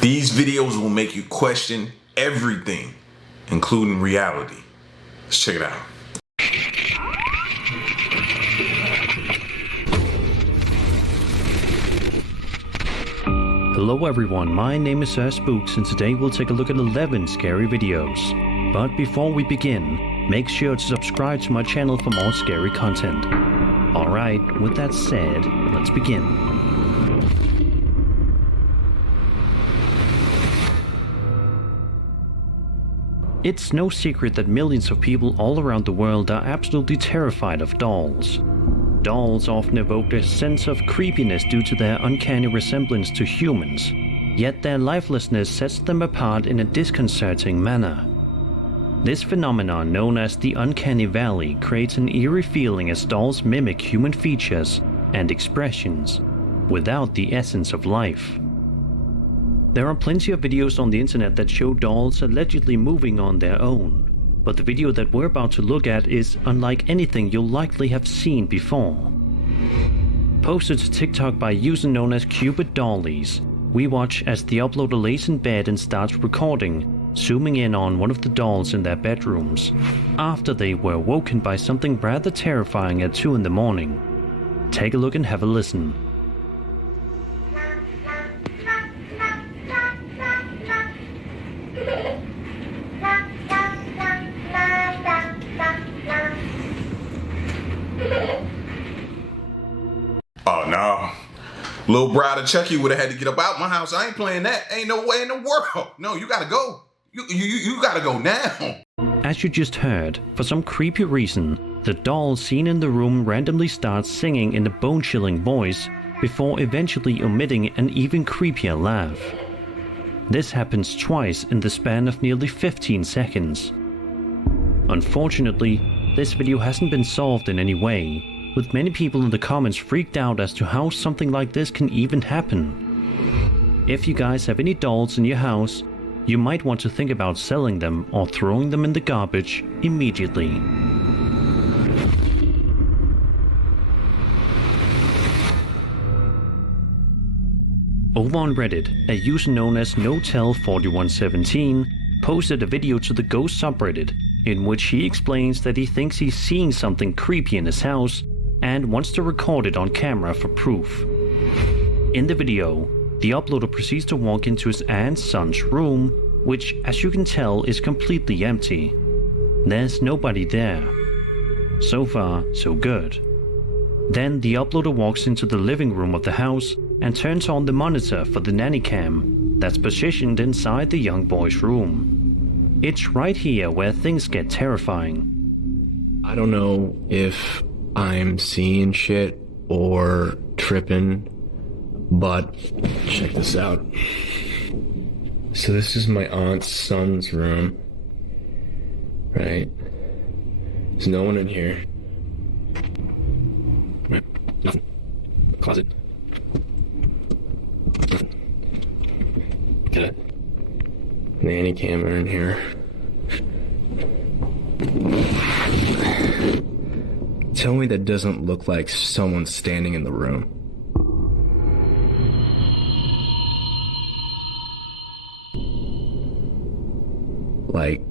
These videos will make you question everything, including reality. Let's check it out. Hello everyone, my name is Sir Spooks and today we'll take a look at 11 scary videos. But before we begin, make sure to subscribe to my channel for more scary content. Alright, with that said, let's begin. It's no secret that millions of people all around the world are absolutely terrified of dolls. Dolls often evoke a sense of creepiness due to their uncanny resemblance to humans, yet their lifelessness sets them apart in a disconcerting manner. This phenomenon, known as the uncanny valley, creates an eerie feeling as dolls mimic human features and expressions without the essence of life. There are plenty of videos on the internet that show dolls allegedly moving on their own, but the video that we're about to look at is unlike anything you'll likely have seen before. Posted to TikTok by a user known as Cupid Dollies, we watch as the uploader lays in bed and starts recording, zooming in on one of the dolls in their bedrooms, after they were woken by something rather terrifying at 2 in the morning. Take a look and have a listen. Oh no. Little bride of Chucky would have had to get up out my house. I ain't playing that. Ain't no way in the world. No, you gotta go. You gotta go now. As you just heard, for some creepy reason, the doll seen in the room randomly starts singing in a bone-chilling voice before eventually emitting an even creepier laugh. This happens twice in the span of nearly 15 seconds. Unfortunately, this video hasn't been solved in any way, with many people in the comments freaked out as to how something like this can even happen. If you guys have any dolls in your house, you might want to think about selling them or throwing them in the garbage immediately. Over on Reddit, a user known as Notel4117 posted a video to the Ghost subreddit in which he explains that he thinks he's seeing something creepy in his house and wants to record it on camera for proof. In the video, the uploader proceeds to walk into his aunt's son's room, which, as you can tell, is completely empty. There's nobody there. So far, so good. Then the uploader walks into the living room of the house and turns on the monitor for the nanny cam that's positioned inside the young boy's room. It's right here where things get terrifying. I don't know if I'm seeing shit or tripping, but check this out. So this is my aunt's son's room, right? There's no one in here. Nothing. Closet. Nothing. Got a nanny camera in here. Tell me that doesn't look like someone standing in the room. Like...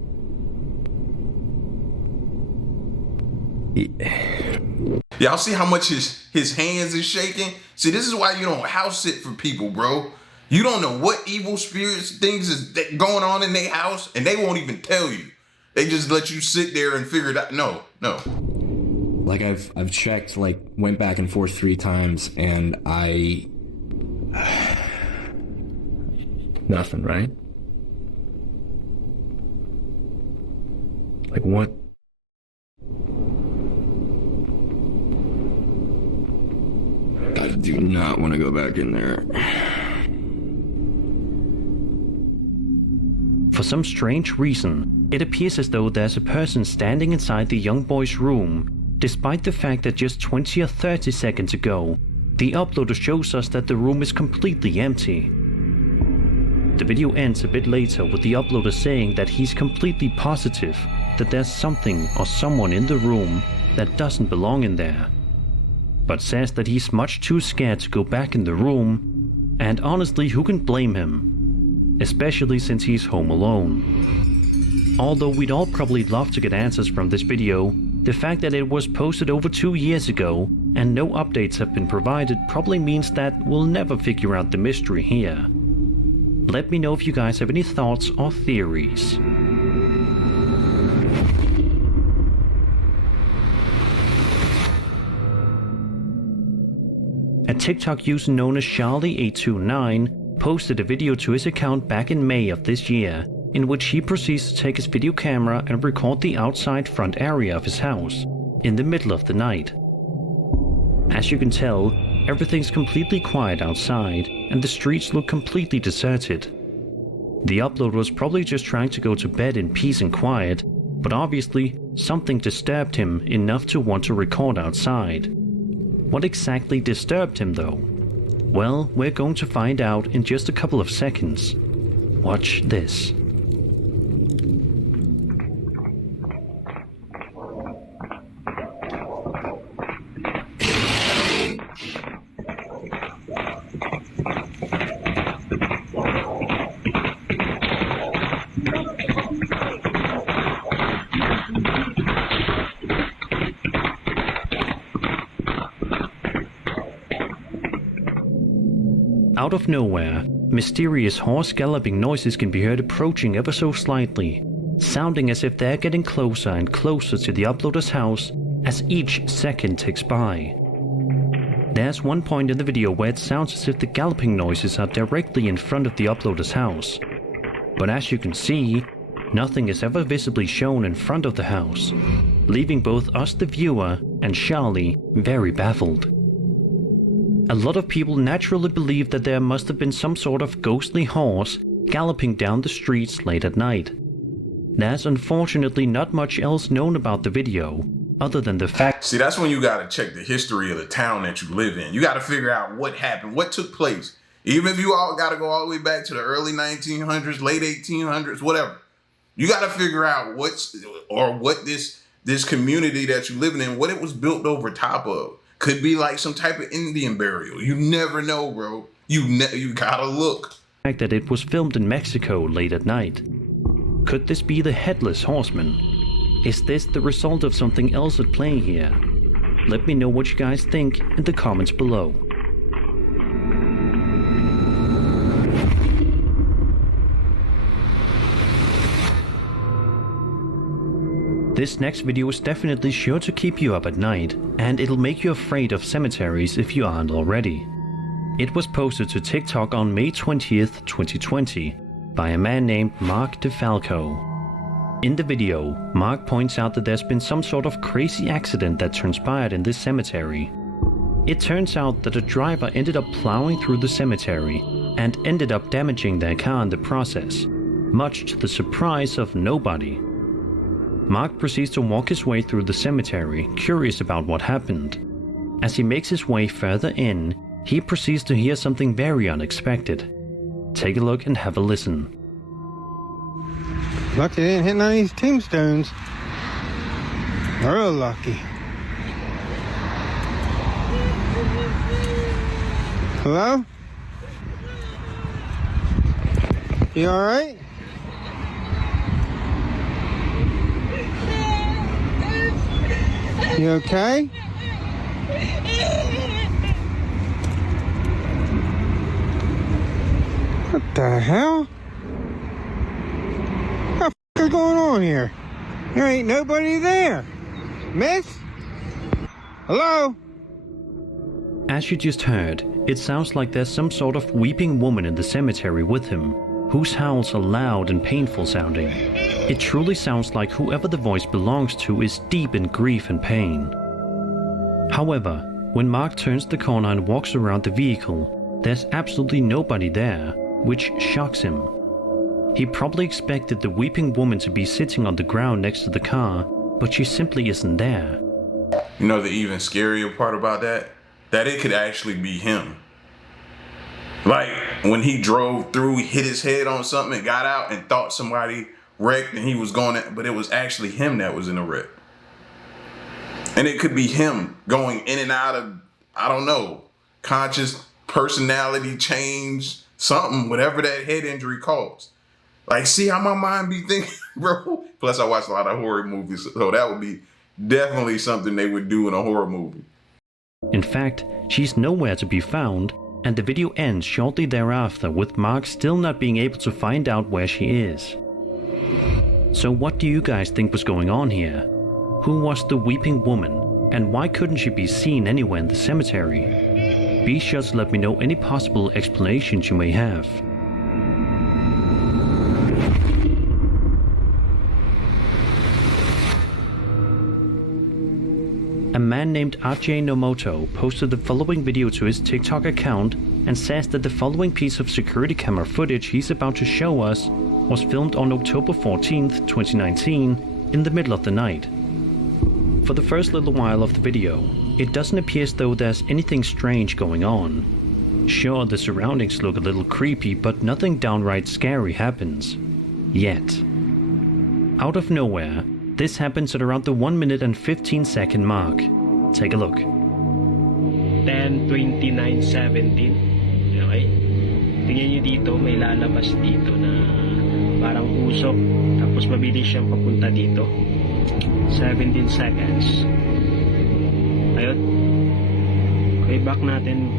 Y'all see how much his hands is shaking? See, this is why you don't house sit for people, bro. You don't know what evil spirits, things is going on in their house, and they won't even tell you. They just let you sit there and figure it out. No. Like I've checked, like went back and forth 3 times, and nothing, right? Like what? I do not want to go back in there. For some strange reason, it appears as though there's a person standing inside the young boy's room, despite the fact that just 20 or 30 seconds ago, the uploader shows us that the room is completely empty. The video ends a bit later with the uploader saying that he's completely positive that there's something or someone in the room that doesn't belong in there, but says that he's much too scared to go back in the room, and honestly, who can blame him? especially since he's home alone. Although we'd all probably love to get answers from this video, the fact that it was posted over 2 years ago and no updates have been provided probably means that we'll never figure out the mystery here. Let me know if you guys have any thoughts or theories. A TikTok user known as Charlie829 posted a video to his account back in May of this year, in which he proceeds to take his video camera and record the outside front area of his house, in the middle of the night. As you can tell, everything's completely quiet outside, and the streets look completely deserted. The upload was probably just trying to go to bed in peace and quiet, but obviously something disturbed him enough to want to record outside. What exactly disturbed him though? Well, we're going to find out in just a couple of seconds. Watch this. Out of nowhere, mysterious horse galloping noises can be heard approaching ever so slightly, sounding as if they're getting closer and closer to the uploader's house as each second ticks by. There's one point in the video where it sounds as if the galloping noises are directly in front of the uploader's house. But as you can see, nothing is ever visibly shown in front of the house, leaving both us the viewer and Charlie very baffled. A lot of people naturally believe that there must have been some sort of ghostly horse galloping down the streets late at night. There's unfortunately not much else known about the video, other than the fact— See, that's when you gotta check the history of the town that you live in. You gotta figure out what happened, what took place. Even if you all gotta go all the way back to the early 1900s, late 1800s, whatever. You gotta figure out what this community that you're living in, what it was built over top of. Could be like some type of Indian burial. You never know, bro. You gotta look. The fact that it was filmed in Mexico late at night. Could this be the Headless Horseman? Is this the result of something else at play here? Let me know what you guys think in the comments below. This next video is definitely sure to keep you up at night, and it'll make you afraid of cemeteries if you aren't already. It was posted to TikTok on May 20th, 2020 by a man named Mark DeFalco. In the video, Mark points out that there's been some sort of crazy accident that transpired in this cemetery. It turns out that a driver ended up plowing through the cemetery and ended up damaging their car in the process, much to the surprise of nobody. Mark proceeds to walk his way through the cemetery, curious about what happened. As he makes his way further in, he proceeds to hear something very unexpected. Take a look and have a listen. Lucky they didn't hit none of these tombstones. Real lucky. Hello? You alright? You okay? What the hell? What the f is going on here? There ain't nobody there. Miss? Hello? As you just heard, it sounds like there's some sort of weeping woman in the cemetery with him, whose howls are loud and painful sounding. It truly sounds like whoever the voice belongs to is deep in grief and pain. However, when Mark turns the corner and walks around the vehicle, there's absolutely nobody there, which shocks him. He probably expected the weeping woman to be sitting on the ground next to the car, but she simply isn't there. You know the even scarier part about that? That it could actually be him. Like, when he drove through, he hit his head on something and got out and thought somebody wrecked and he was going to, but it was actually him that was in a wreck. And it could be him going in and out of, I don't know, conscious personality change, something, whatever that head injury caused. Like, see how my mind be thinking, bro? Plus, I watch a lot of horror movies, so that would be definitely something they would do in a horror movie. In fact, she's nowhere to be found, and the video ends shortly thereafter with Mark still not being able to find out where she is. So what do you guys think was going on here? Who was the weeping woman, and why couldn't she be seen anywhere in the cemetery? Be sure to let me know any possible explanations you may have. A man named Ajay Nomoto posted the following video to his TikTok account and says that the following piece of security camera footage he's about to show us was filmed on October 14th, 2019, in the middle of the night. For the first little while of the video, it doesn't appear as though there's anything strange going on. Sure, the surroundings look a little creepy, but nothing downright scary happens. Yet. Out of nowhere, this happens at around the 1 minute and 15 second mark. Take a look. 10:29:17. Okay? Tingnan nyo dito, may lalabas dito na parang usok. Tapos mabilis siyang papunta dito. 17 seconds. Ayun. Okay, back natin.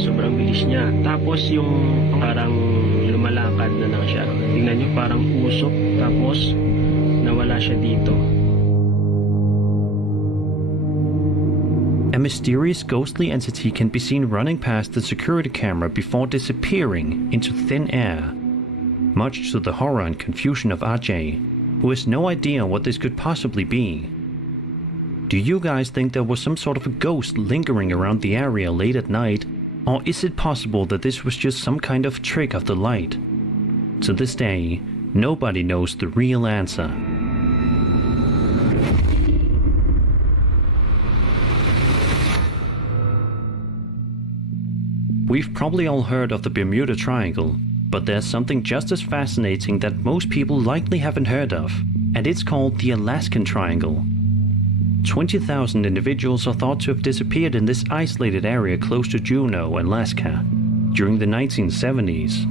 Sobrang bilis niya. Tapos yung parang lumalakad na lang siya. Tingnan nyo, parang usok. Tapos nawala siya dito. A mysterious ghostly entity can be seen running past the security camera before disappearing into thin air. Much to the horror and confusion of Ajay, who has no idea what this could possibly be. Do you guys think there was some sort of a ghost lingering around the area late at night? Or is it possible that this was just some kind of trick of the light? To this day, nobody knows the real answer. We've probably all heard of the Bermuda Triangle, but there's something just as fascinating that most people likely haven't heard of, and it's called the Alaskan Triangle. 20,000 individuals are thought to have disappeared in this isolated area close to Juneau, Alaska, during the 1970s.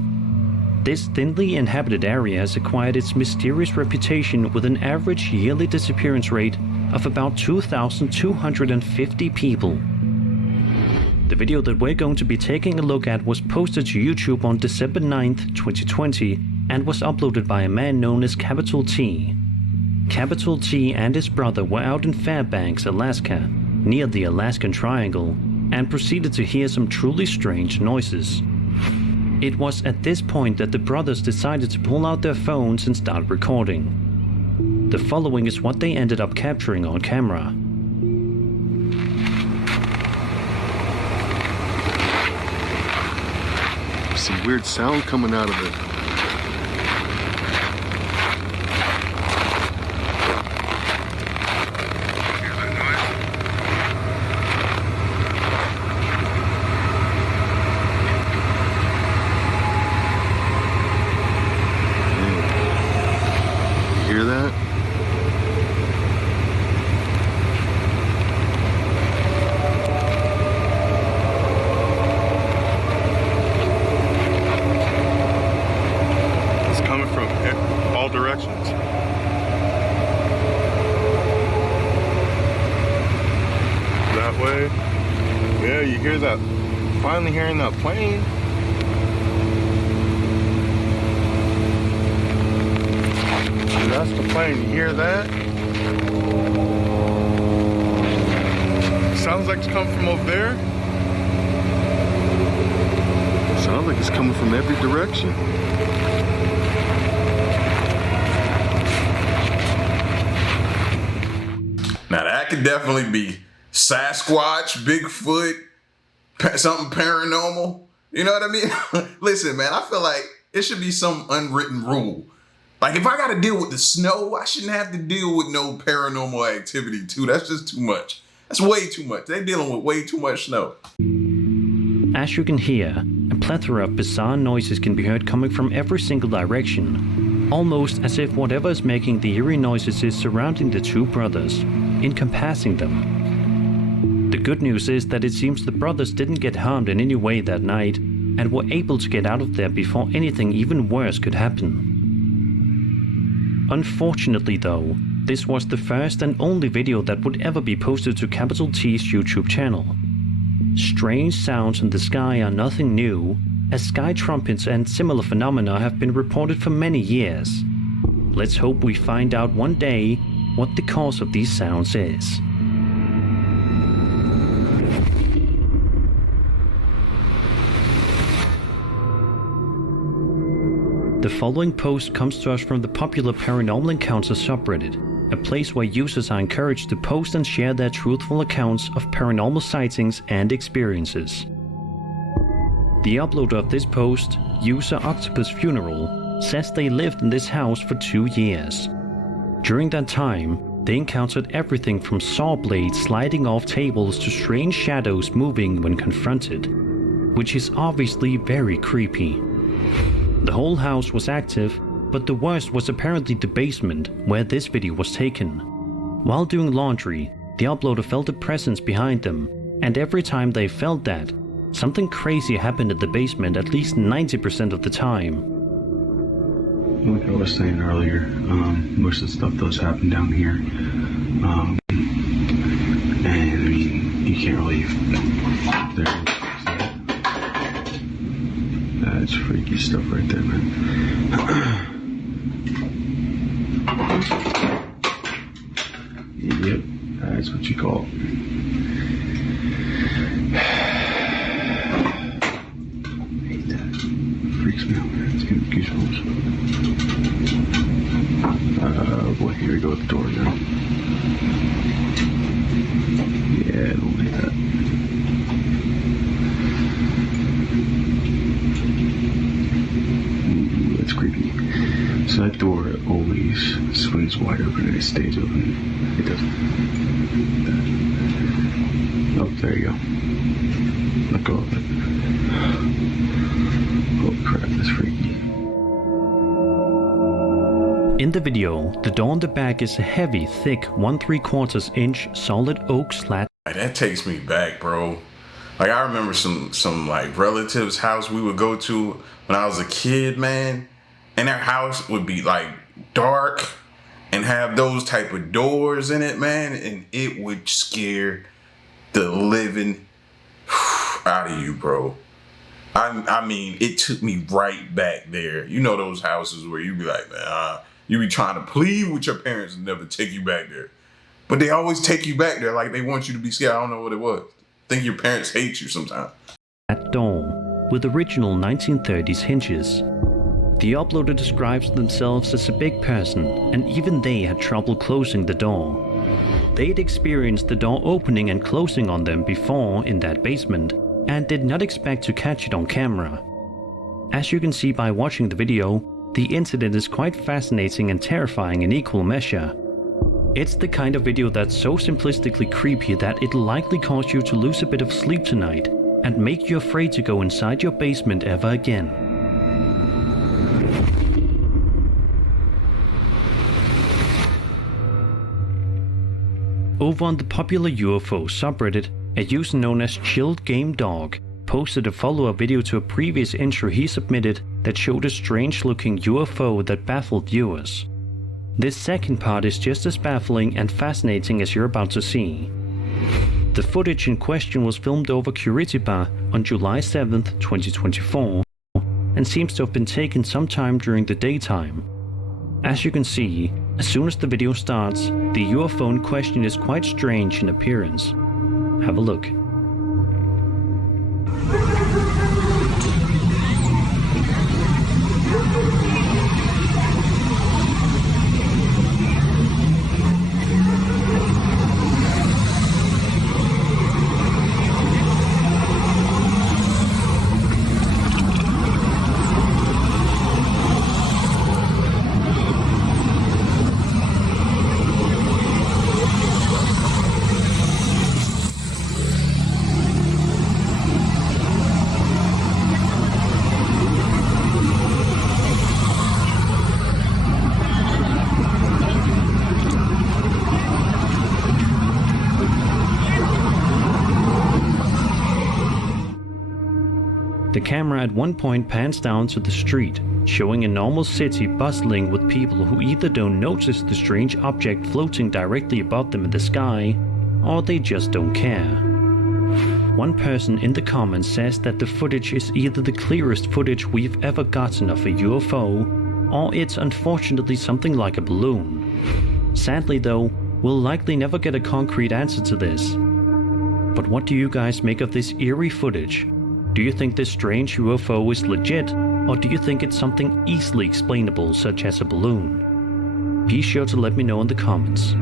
This thinly inhabited area has acquired its mysterious reputation with an average yearly disappearance rate of about 2,250 people. The video that we're going to be taking a look at was posted to YouTube on December 9th, 2020 and was uploaded by a man known as Capital T. Capital T and his brother were out in Fairbanks, Alaska, near the Alaskan Triangle, and proceeded to hear some truly strange noises. It was at this point that the brothers decided to pull out their phones and start recording. The following is what they ended up capturing on camera. I see weird sound coming out of it. Hear that? It's coming from all directions. That way. Yeah, you hear that. Finally hearing that plane. That's the plane. You hear that? Sounds like it's coming from over there. Sounds like it's coming from every direction. Now that could definitely be Sasquatch, Bigfoot, something paranormal. You know what I mean? Listen, man, I feel like it should be some unwritten rule. Like, if I got to deal with the snow, I shouldn't have to deal with no paranormal activity, too. That's just too much. That's way too much. They're dealing with way too much snow. As you can hear, a plethora of bizarre noises can be heard coming from every single direction. almost as if whatever is making the eerie noises is surrounding the two brothers, encompassing them. The good news is that it seems the brothers didn't get harmed in any way that night and were able to get out of there before anything even worse could happen. Unfortunately though, this was the first and only video that would ever be posted to Capital T's YouTube channel. Strange sounds in the sky are nothing new, as sky trumpets and similar phenomena have been reported for many years. Let's hope we find out one day what the cause of these sounds is. The following post comes to us from the popular Paranormal Encounters subreddit, a place where users are encouraged to post and share their truthful accounts of paranormal sightings and experiences. The uploader of this post, user Octopus Funeral, says they lived in this house for 2 years. During that time, they encountered everything from saw blades sliding off tables to strange shadows moving when confronted, which is obviously very creepy. The whole house was active, but the worst was apparently the basement where this video was taken. While doing laundry, the uploader felt a presence behind them, and every time they felt that, something crazy happened in the basement at least 90% of the time. Like I was saying earlier, most of the stuff does happen down here. And I mean, you can't really there. That's freaky stuff right there, man. Yep, that's what you call it. I hate that. Freaks me out, man. It's giving me goosebumps. Boy, here we go with the door now. Yeah, I don't like that. Ooh, that's creepy. So that door always swings wide open and it stays open. It doesn't. Oh, there you go. Let go of it. Oh crap, that's freaky. In the video, the door on the back is a heavy, thick 1¾ inch solid oak slat. That takes me back, bro. Like I remember some like relatives' house we would go to when I was a kid, man. And their house would be like dark and have those type of doors in it, man. And it would scare the living out of you, bro. I mean, it took me right back there. You know those houses where you be like, man, you be trying to plead with your parents and never take you back there. But they always take you back there like they want you to be scared. I don't know what it was. I think your parents hate you sometimes. At door, with original 1930s hinges. The uploader describes themselves as a big person, and even they had trouble closing the door. They'd experienced the door opening and closing on them before in that basement, and did not expect to catch it on camera. As you can see by watching the video, the incident is quite fascinating and terrifying in equal measure. It's the kind of video that's so simplistically creepy that it'll likely cause you to lose a bit of sleep tonight and make you afraid to go inside your basement ever again. Over on the popular UFO subreddit, a user known as Chilled Game Dog posted a follow-up video to a previous intro he submitted that showed a strange-looking UFO that baffled viewers. This second part is just as baffling and fascinating as you're about to see. The footage in question was filmed over Curitiba on July 7th, 2024, and seems to have been taken sometime during the daytime. As you can see, as soon as the video starts, the UFO in question is quite strange in appearance. Have a look. The camera at one point pans down to the street, showing a normal city bustling with people who either don't notice the strange object floating directly above them in the sky, or they just don't care. One person in the comments says that the footage is either the clearest footage we've ever gotten of a UFO, or it's unfortunately something like a balloon. Sadly though, we'll likely never get a concrete answer to this. But what do you guys make of this eerie footage? Do you think this strange UFO is legit, or do you think it's something easily explainable such as a balloon? Be sure to let me know in the comments.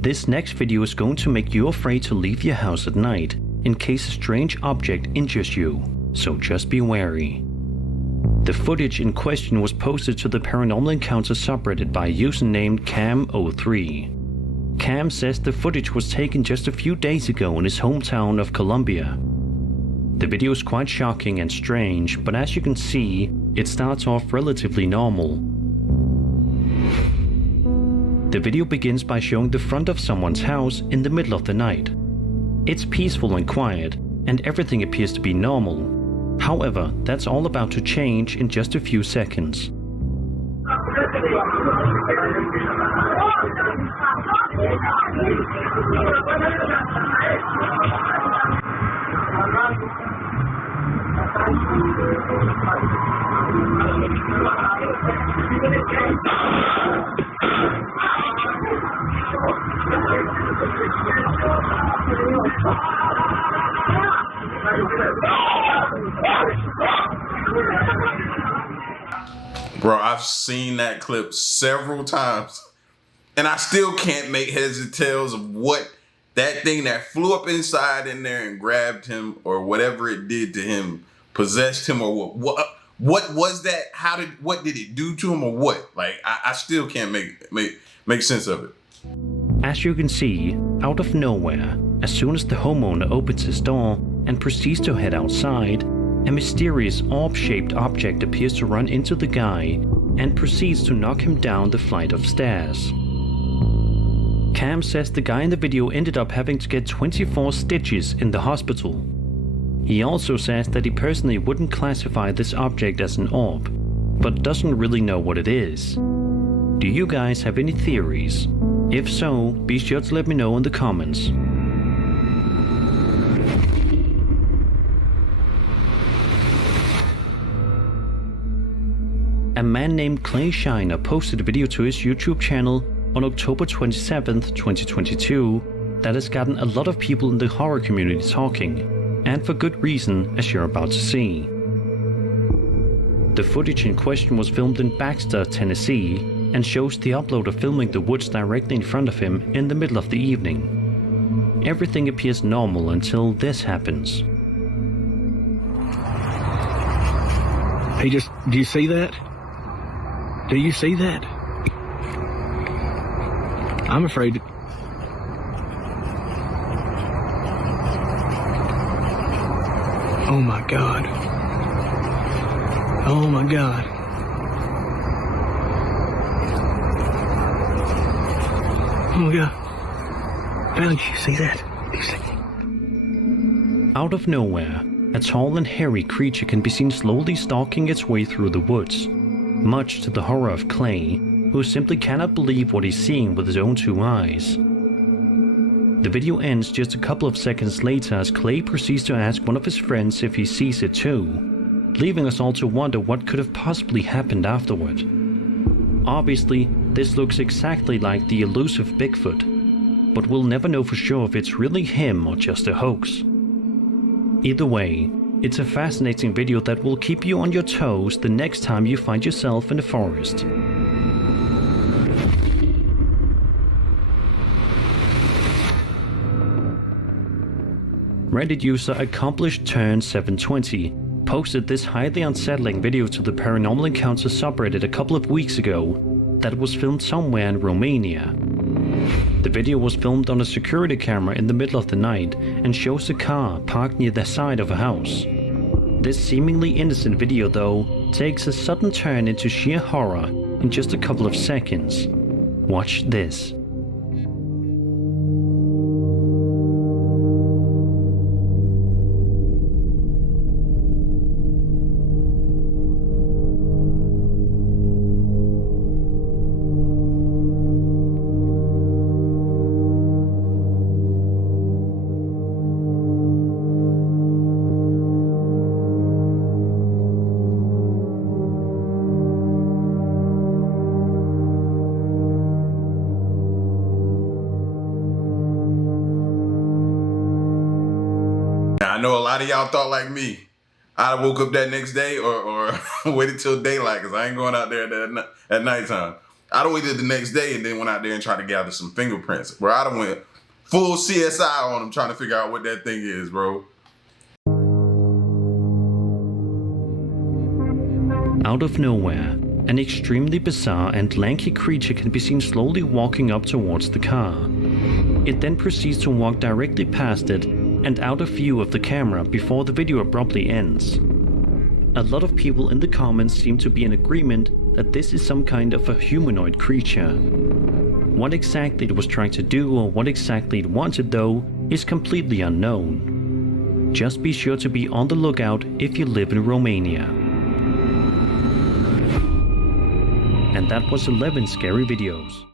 This next video is going to make you afraid to leave your house at night in case a strange object injures you, so just be wary. The footage in question was posted to the Paranormal Encounter subreddit by a user named Cam03. Cam says the footage was taken just a few days ago in his hometown of Colombia. The video is quite shocking and strange, but as you can see, it starts off relatively normal. The video begins by showing the front of someone's house in the middle of the night. It's peaceful and quiet, and everything appears to be normal. However, that's all about to change in just a few seconds. Bro, I've seen that clip several times, and I still can't make heads or tails of what that thing that flew up inside in there and grabbed him, or whatever it did to him, possessed him, or what was that? What did it do to him, or what? Like, I still can't make sense of it. As you can see, out of nowhere, as soon as the homeowner opens his door and proceeds to head outside, a mysterious orb-shaped object appears to run into the guy and proceeds to knock him down the flight of stairs. Cam says the guy in the video ended up having to get 24 stitches in the hospital. He also says that he personally wouldn't classify this object as an orb, but doesn't really know what it is. Do you guys have any theories? If so, be sure to let me know in the comments. A man named Clay Shiner posted a video to his YouTube channel on October 27th, 2022 that has gotten a lot of people in the horror community talking, and for good reason, as you're about to see. The footage in question was filmed in Baxter, Tennessee, and shows the uploader filming the woods directly in front of him in the middle of the evening. Everything appears normal until this happens. Hey, do you see that? Do you see that? I'm afraid. Oh my God. Oh my God. Oh my God. Valley, do you see that? Do you see it? Out of nowhere, a tall and hairy creature can be seen slowly stalking its way through the woods, much to the horror of Clay, who simply cannot believe what he's seeing with his own two eyes. The video ends just a couple of seconds later as Clay proceeds to ask one of his friends if he sees it too, leaving us all to wonder what could have possibly happened afterward. Obviously, this looks exactly like the elusive Bigfoot, but we'll never know for sure if it's really him or just a hoax. Either way, it's a fascinating video that will keep you on your toes the next time you find yourself in the forest. Reddit user AccomplishedTurn720 posted this highly unsettling video to the Paranormal Encounter subreddit a couple of weeks ago that was filmed somewhere in Romania. The video was filmed on a security camera in the middle of the night and shows a car parked near the side of a house. This seemingly innocent video, though, takes a sudden turn into sheer horror in just a couple of seconds. Watch this. lot of y'all thought like me. I woke up that next day or waited till daylight because I ain't going out there at nighttime. I'd have waited the next day and then went out there and tried to gather some fingerprints. Where I'd have went full CSI on them trying to figure out what that thing is, bro. Out of nowhere, an extremely bizarre and lanky creature can be seen slowly walking up towards the car. It then proceeds to walk directly past it and out of view of the camera before the video abruptly ends. A lot of people in the comments seem to be in agreement that this is some kind of a humanoid creature. What exactly it was trying to do or what exactly it wanted though is completely unknown. Just be sure to be on the lookout if you live in Romania. And that was 11 scary videos.